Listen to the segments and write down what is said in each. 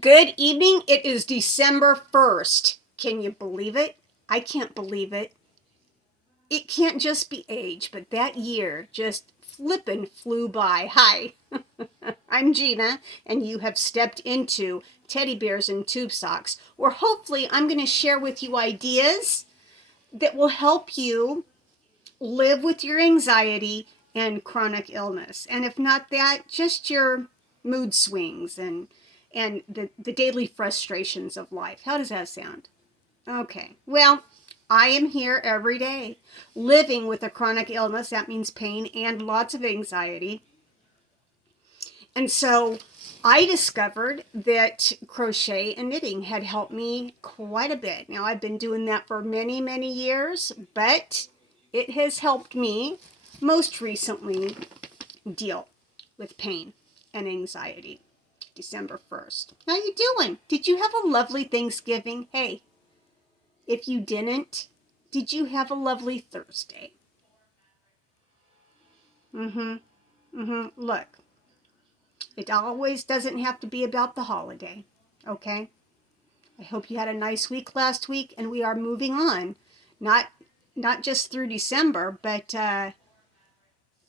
Good evening. It is December 1st. Can you believe it? I can't believe it. It can't just be age, but that year just flippin' flew by. Hi, I'm Gina, and you have stepped into Teddy Bears and Tube Socks, where hopefully I'm going to share with you ideas that will help you live with your anxiety and chronic illness. And if not that, just your mood swings and the daily frustrations of life. How does that sound? Okay. Well, I am here every day living with a chronic illness. That means pain and lots of anxiety. And so I discovered that crochet and knitting had helped me quite a bit. Now, I've been doing that for many, many years, but it has helped me most recently deal with pain and anxiety. December 1st. How you doing? Did you have a lovely Thanksgiving? Hey, if you didn't, did you have a lovely Thursday? Look, it always doesn't have to be about the holiday, okay? I hope you had a nice week last week, and we are moving on. Not just through December, but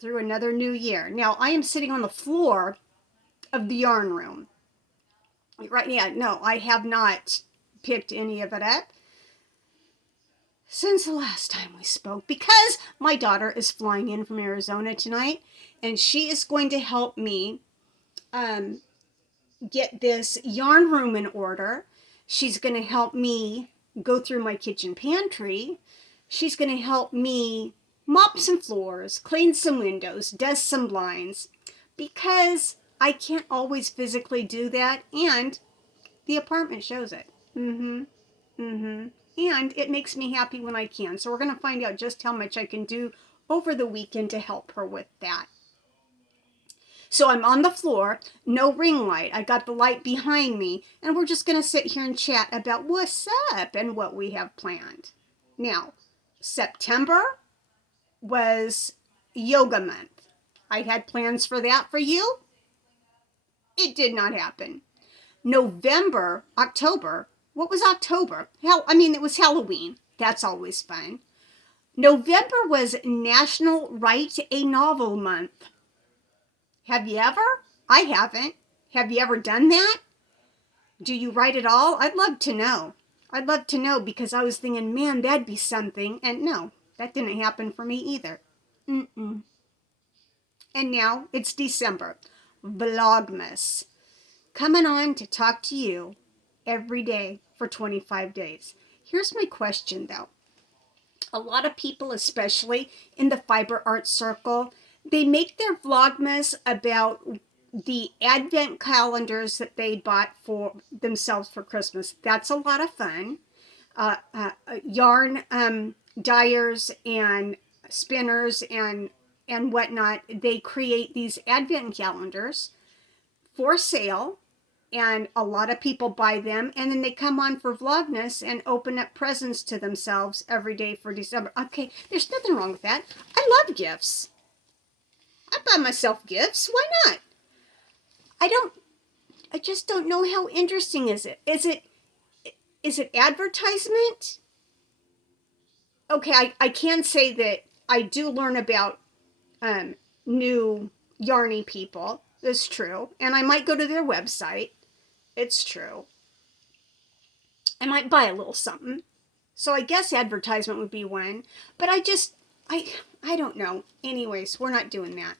through another new year. Now, I am sitting on the floor of the yarn room. Right now, no, I have not picked any of it up since the last time we spoke because my daughter is flying in from Arizona tonight, and she is going to help me get this yarn room in order. She's going to help me go through my kitchen pantry. She's going to help me mop some floors, clean some windows, dust some blinds, because I can't always physically do that, and the apartment shows it. And it makes me happy when I can. So we're going to find out just how much I can do over the weekend to help her with that. So I'm on the floor, no ring light. I got the light behind me, and we're just going to sit here and chat about what's up and what we have planned. Now, September was yoga month. I had plans for that for you. It did not happen. November, October, what was October? It was Halloween. That's always fun. November was National Write a Novel Month. Have you ever? I haven't. Have you ever done that? Do you write at all? I'd love to know. I'd love to know because I was thinking, man, that'd be something. And no, that didn't happen for me either. And now it's December. VLOGMAS. Coming on to talk to you every day for 25 days. Here's my question though. A lot of people, especially in the fiber art circle, they make their Vlogmas about the advent calendars that they bought for themselves for Christmas. That's a lot of fun. Yarn dyers and spinners and whatnot, they create these advent calendars for sale, and a lot of people buy them, and then they come on for Vlogmas and open up presents to themselves every day for December. Okay, there's nothing wrong with that. I love gifts. I buy myself gifts. Why not? I just don't know how interesting is it. Is it advertisement? Okay, I can say that I do learn about new yarny people. That's true. And I might go to their website. It's true. I might buy a little something. So I guess advertisement would be one. But I don't know. Anyways, we're not doing that.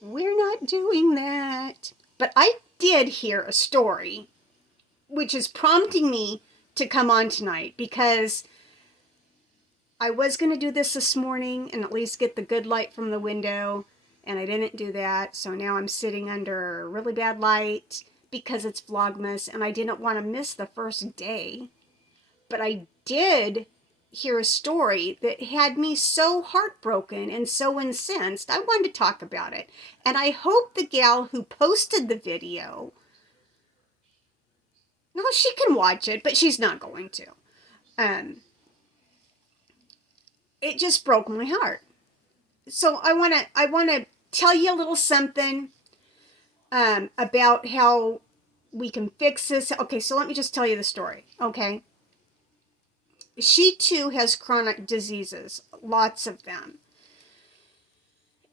We're not doing that. But I did hear a story which is prompting me to come on tonight because I was going to do this morning and at least get the good light from the window, and I didn't do that. So now I'm sitting under really bad light because it's Vlogmas, and I didn't want to miss the first day. But I did hear a story that had me so heartbroken and so incensed. I wanted to talk about it. And I hope the gal who posted the video, no, she can watch it, but she's not going to. It just broke my heart. So I want to tell you a little something about how We can fix this. Okay, so let me just tell you the story, okay? She too has chronic diseases, lots of them.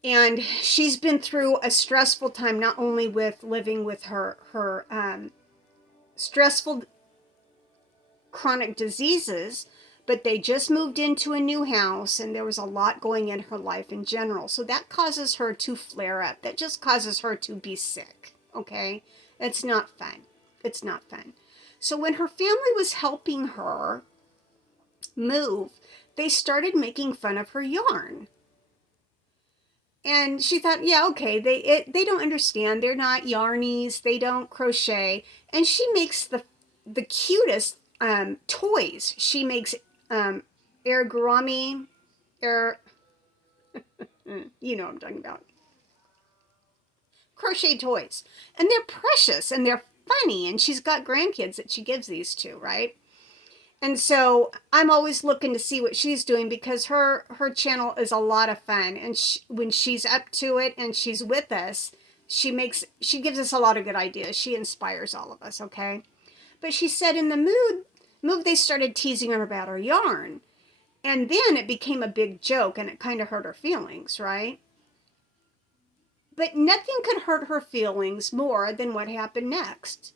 And she's been through a stressful time, not only with living with her stressful chronic diseases, but they just moved into a new house and there was a lot going in her life in general. So that causes her to flare up. That just causes her to be sick, okay? It's not fun. It's not fun. So when her family was helping her move, they started making fun of her yarn. And she thought, yeah, okay, they don't understand. They're not yarnies. They don't crochet. And she makes the cutest toys. She makes erigami, er, you know what I'm talking about. Crochet toys. And they're precious and they're funny. And she's got grandkids that she gives these to, right? And so I'm always looking to see what she's doing because her channel is a lot of fun. And when she's up to it and she's with us, she gives us a lot of good ideas. She inspires all of us, okay? But she said in the move they started teasing her about her yarn. And then it became a big joke and it kind of hurt her feelings, right? But nothing could hurt her feelings more than what happened next.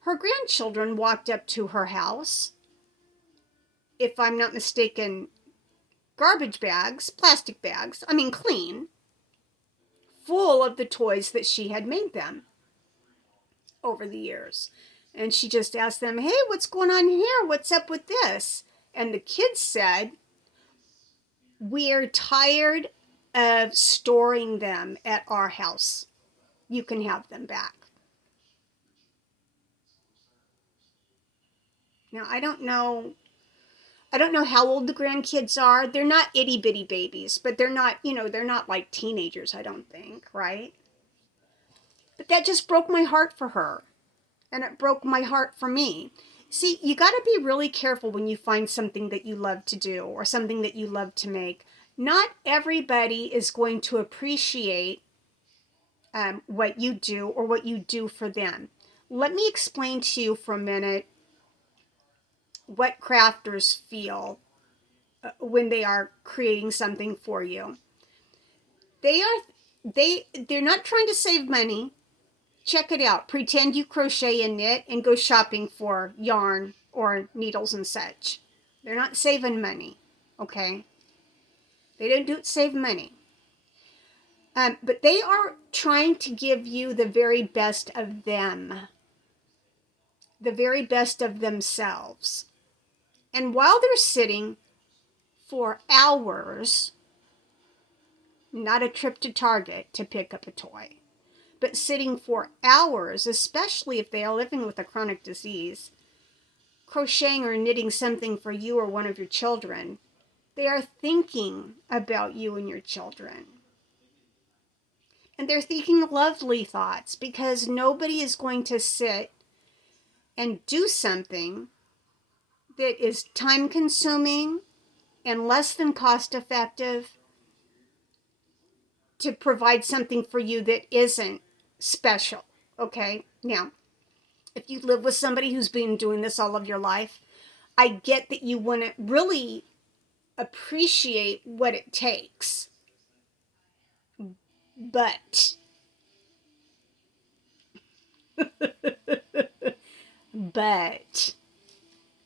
Her grandchildren walked up to her house, if I'm not mistaken, garbage bags, plastic bags, I mean clean, full of the toys that she had made them over the years. And she just asked them, hey, what's going on here? What's up with this? And the kids said, we're tired of storing them at our house. You can have them back. Now, I don't know how old the grandkids are. They're not itty bitty babies, but they're not, they're not like teenagers, I don't think, right? But that just broke my heart for her. And it broke my heart for me. See, you got to be really careful when you find something that you love to do or something that you love to make. Not everybody is going to appreciate what you do or what you do for them. Let me explain to you for a minute what crafters feel when they are creating something for you. They're not trying to save money. Check it out. Pretend you crochet and knit and go shopping for yarn or needles and such. They're not saving money, okay? They don't do it to save money. But they are trying to give you the very best of them, the very best of themselves. And while they're sitting for hours, not a trip to Target to pick up a toy, but sitting for hours, especially if they are living with a chronic disease, crocheting or knitting something for you or one of your children, they are thinking about you and your children. And they're thinking lovely thoughts because nobody is going to sit and do something that is time consuming and less than cost effective to provide something for you that isn't special, okay? Now, if you live with somebody who's been doing this all of your life, I get that you want to really appreciate what it takes. But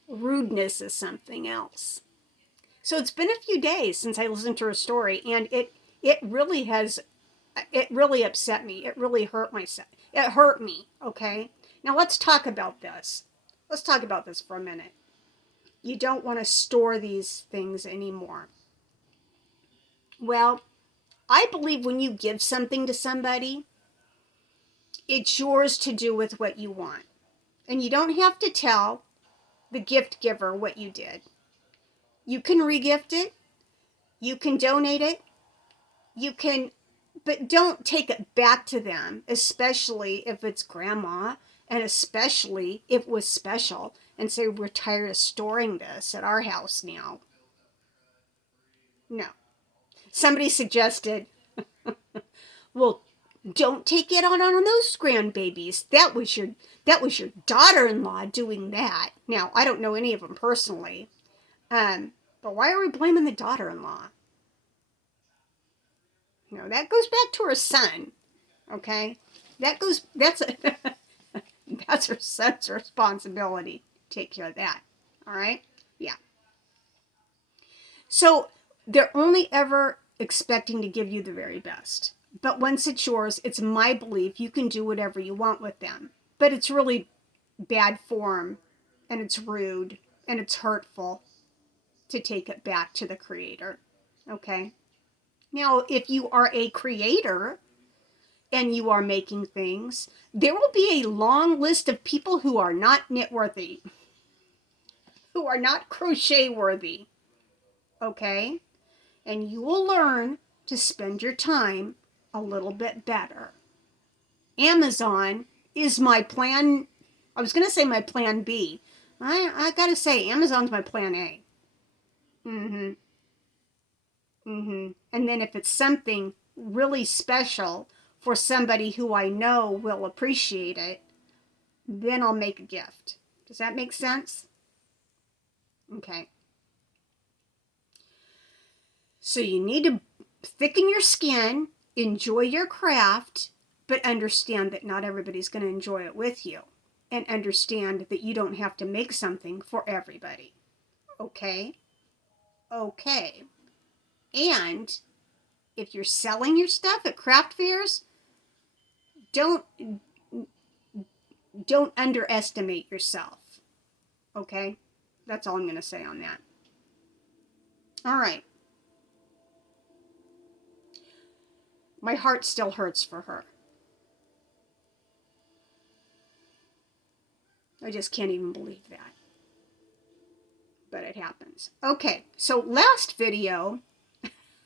rudeness is something else. So it's been a few days since I listened to her story, and it really upset me. It really hurt myself. It hurt me, okay? Now let's talk about this. Let's talk about this for a minute. You don't want to store these things anymore. Well, I believe when you give something to somebody, it's yours to do with what you want. And you don't have to tell the gift giver what you did. You can regift it. You can donate it. But don't take it back to them, especially if it's grandma, and especially if it was special, and say, we're tired of storing this at our house now. No. Somebody suggested, well, Don't take it on those grandbabies. That was your daughter-in-law doing that. Now, I don't know any of them personally. But why are we blaming the daughter-in-law? No, that goes back to her son. Okay? That's that's her son's responsibility. Take care of that. All right? Yeah. So they're only ever expecting to give you the very best. But once it's yours, it's my belief you can do whatever you want with them. But it's really bad form, and it's rude, and it's hurtful to take it back to the creator. Okay? Now, if you are a creator and you are making things, there will be a long list of people who are not knit worthy, who are not crochet worthy. Okay? And you will learn to spend your time a little bit better. Amazon is my plan. I was going to say my plan B. I got to say, Amazon's my plan A. Mm-hmm. Mm-hmm. And then if it's something really special for somebody who I know will appreciate it, then I'll make a gift. Does that make sense? Okay. So you need to thicken your skin, enjoy your craft, but understand that not everybody's going to enjoy it with you. And understand that you don't have to make something for everybody. Okay? Okay. And if you're selling your stuff at craft fairs, don't underestimate yourself. Okay? That's all I'm going to say on that. All right. My heart still hurts for her. I just can't even believe that. But it happens. Okay, so last video,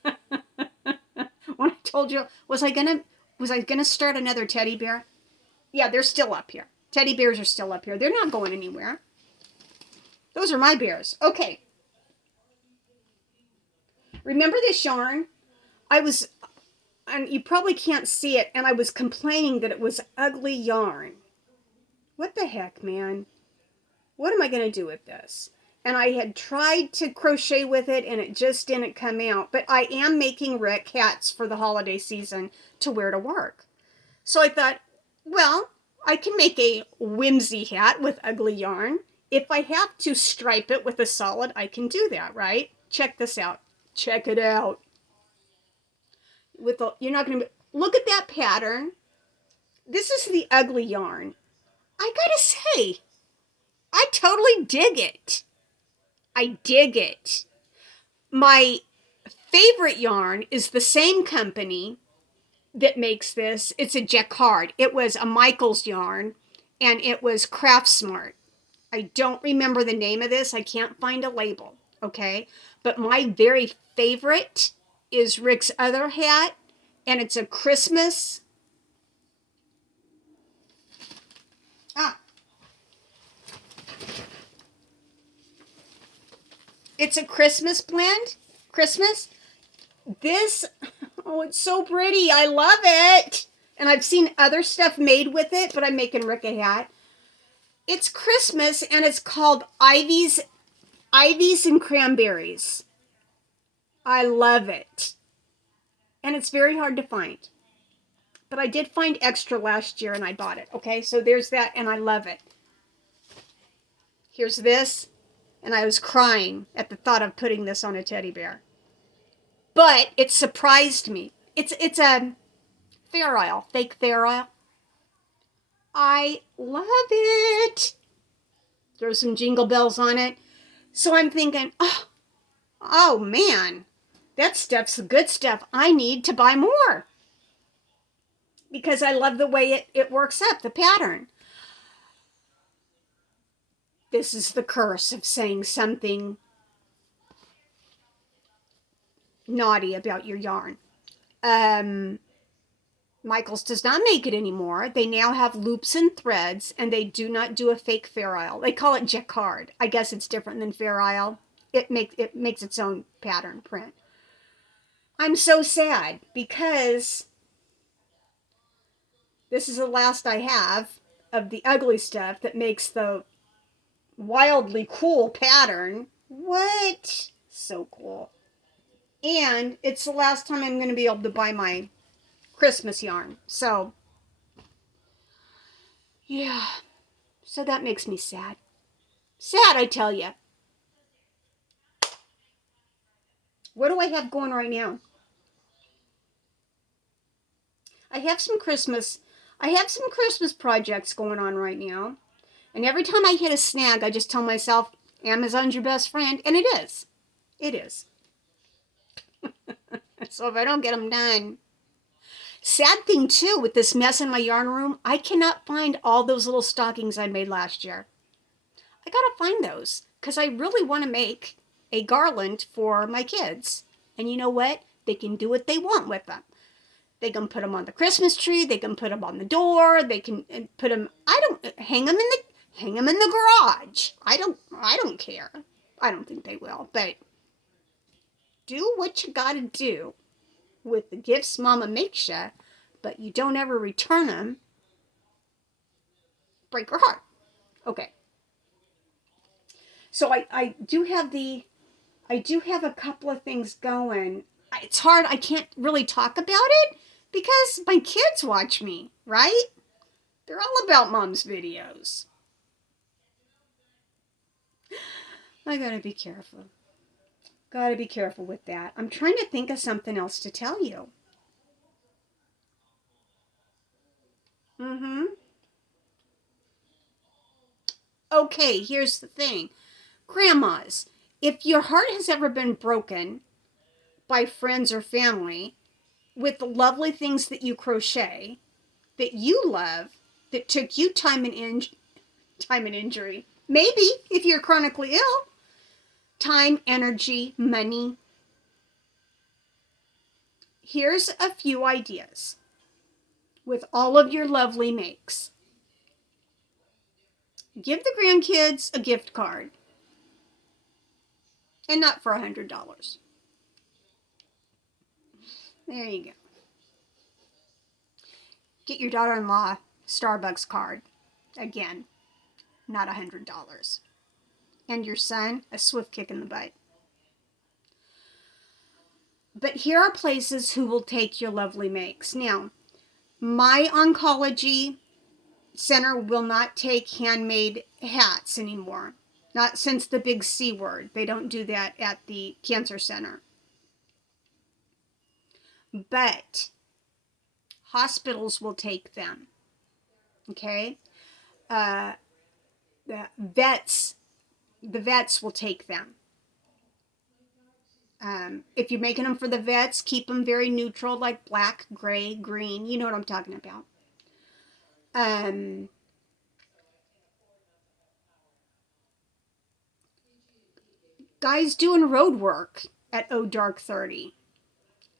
when I told you, was I gonna start another teddy bear? Yeah, they're still up here. Teddy bears are still up here. They're not going anywhere. Those are my bears. Okay. Remember this yarn? And you probably can't see it, and I was complaining that it was ugly yarn. What the heck, man? What am I going to do with this? And I had tried to crochet with it, and it just didn't come out. But I am making Rick hats for the holiday season to wear to work. So I thought, well, I can make a whimsy hat with ugly yarn. If I have to stripe it with a solid, I can do that, right? Check this out. Check it out. You're not going to look at that pattern. This is the ugly yarn. I gotta say, I totally dig it. I dig it. My favorite yarn is the same company that makes this. It's a jacquard. It was a Michaels yarn, and it was Craft Smart. I don't remember the name of this. I can't find a label, okay? But my very favorite is Rick's other hat, and it's a Christmas. It's a Christmas blend. Christmas. This, oh, it's so pretty. I love it. And I've seen other stuff made with it, but I'm making Rick a hat. It's Christmas, and it's called Ivies and Cranberries. I love it. And it's very hard to find. But I did find extra last year, and I bought it. Okay, so there's that, and I love it. Here's this, and I was crying at the thought of putting this on a teddy bear. But it surprised me. It's a Fair Isle, fake Fair Isle. I love it. Throw some jingle bells on it. So I'm thinking, oh man, that stuff's the good stuff. I need to buy more. Because I love the way it works up, the pattern. This is the curse of saying something naughty about your yarn. Michaels does not make it anymore. They now have loops and threads, and they do not do a fake Fair Isle. They call it jacquard. I guess it's different than Fair Isle. It makes its own pattern print. I'm so sad because This is the last I have of the ugly stuff that makes the wildly cool pattern. What? So cool. And it's the last time I'm going to be able to buy my Christmas yarn. So, yeah. So that makes me sad. Sad, I tell you. What do I have going right now? I have some Christmas projects going on right now. And every time I hit a snag, I just tell myself, Amazon's your best friend. And it is. It is. So if I don't get them done. Sad thing too, with this mess in my yarn room, I cannot find all those little stockings I made last year. I gotta find those because I really want to make a garland for my kids. And you know what? They can do what they want with them. They can put them on the Christmas tree. They can put them on the door. They can put them. Hang them in the garage. I don't care. I don't think they will. But do what you gotta do with the gifts Mama makes you, but you don't ever return them. Break her heart. Okay. So I do have a couple of things going. It's hard. I can't really talk about it because my kids watch me, right? They're all about Mom's videos. I gotta be careful. Gotta be careful with that. I'm trying to think of something else to tell you. Okay, here's the thing. Grandmas, if your heart has ever been broken by friends or family with the lovely things that you crochet, that you love, that took you time and injury, maybe if you're chronically ill, time, energy, money. Here's a few ideas with all of your lovely makes. Give the grandkids a gift card, and not for $100. There you go. Get your daughter-in-law Starbucks card. Again, not $100. And your son a swift kick in the butt. But here are places who will take your lovely makes. Now, my oncology center will not take handmade hats anymore. Not since the big C word. They don't do that at the cancer center. But hospitals will take them. Okay? The vets will take them. If you're making them for the vets, keep them very neutral, like black, gray, green. You know what I'm talking about. Guys doing road work at Oh Dark 30.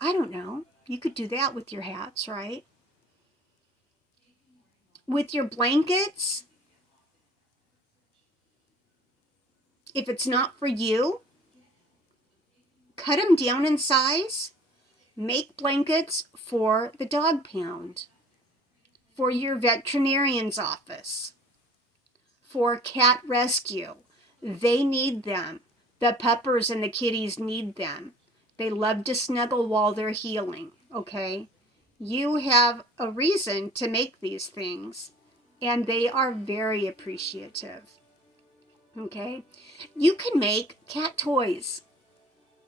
I don't know. You could do that with your hats, right? With your blankets, if it's not for you, cut them down in size. Make blankets for the dog pound, for your veterinarian's office, for cat rescue. They need them. The puppers and the kitties need them. They love to snuggle while they're healing, okay? You have a reason to make these things, and they are very appreciative, okay? You can make cat toys.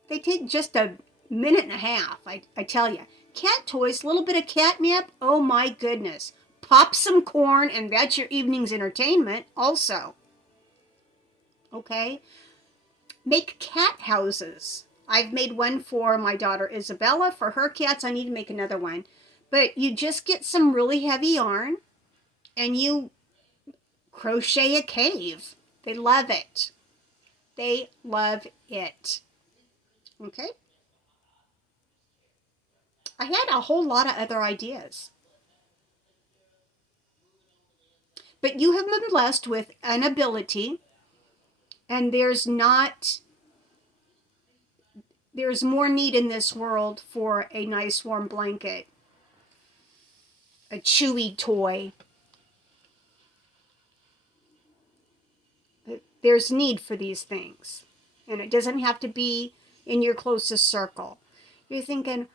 They take just a minute and a half, I tell you. Cat toys, a little bit of catnip, oh my goodness. Pop some corn, and that's your evening's entertainment also. Okay? Make cat houses. I've made one for my daughter Isabella. For her cats, I need to make another one. But you just get some really heavy yarn, and you crochet a cave. They love it. They love it. Okay? I had a whole lot of other ideas. But you have been blessed with an ability, and there's more need in this world for a nice warm blanket a chewy toy. There's need for these things. And it doesn't have to be in your closest circle. You're thinking,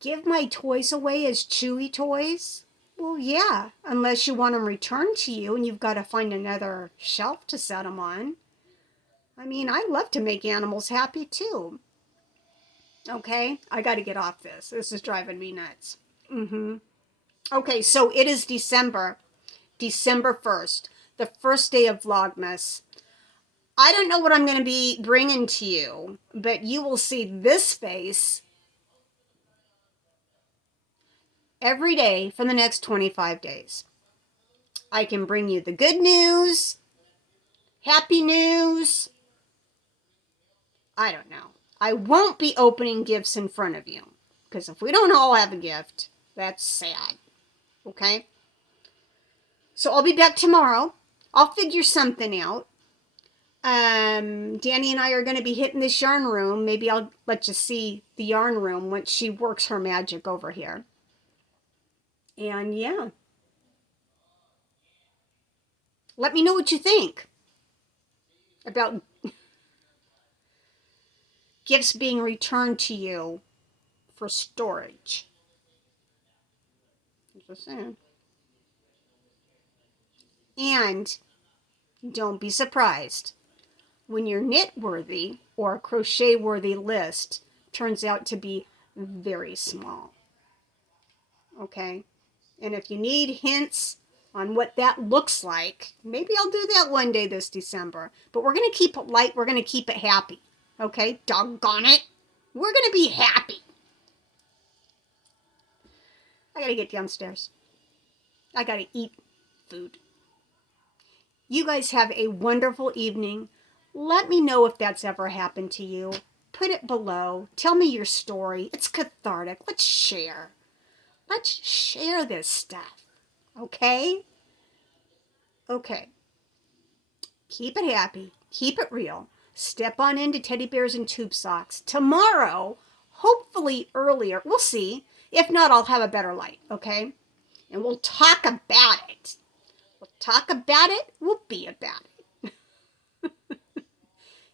give my toys away as chewy toys? Well, yeah, unless you want them returned to you and you've got to find another shelf to set them on. I mean, I love to make animals happy too. Okay, I got to get off this. This is driving me nuts. Okay, so it is December 1st, the first day of Vlogmas. I don't know what I'm going to be bringing to you, but you will see this face every day for the next 25 days. I can bring you the good news, happy news. I don't know. I won't be opening gifts in front of you, because if we don't all have a gift, that's sad. Okay? So I'll be back tomorrow. I'll figure something out. Danny and I are going to be hitting this yarn room. Maybe I'll let you see the yarn room once she works her magic over here. And yeah. Let me know what you think about gifts being returned to you for storage. Just saying. And don't be surprised when your knit-worthy or crochet-worthy list turns out to be very small. Okay? And if you need hints on what that looks like, maybe I'll do that one day this December. But we're going to keep it light. We're going to keep it happy. Okay? Doggone it. We're going to be happy. I got to get downstairs. I got to eat food. You guys have a wonderful evening. Let me know if that's ever happened to you. Put it below. Tell me your story. It's cathartic. Let's share. Let's share this stuff. Okay? Okay. Keep it happy. Keep it real. Step on into teddy bears and tube socks. Tomorrow, hopefully earlier, we'll see. If not, I'll have a better light. Okay? And we'll talk about it. We'll talk about it. We'll be about it.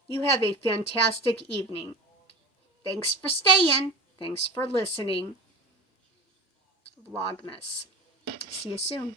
You have a fantastic evening. Thanks for staying. Thanks for listening. Vlogmas. See you soon.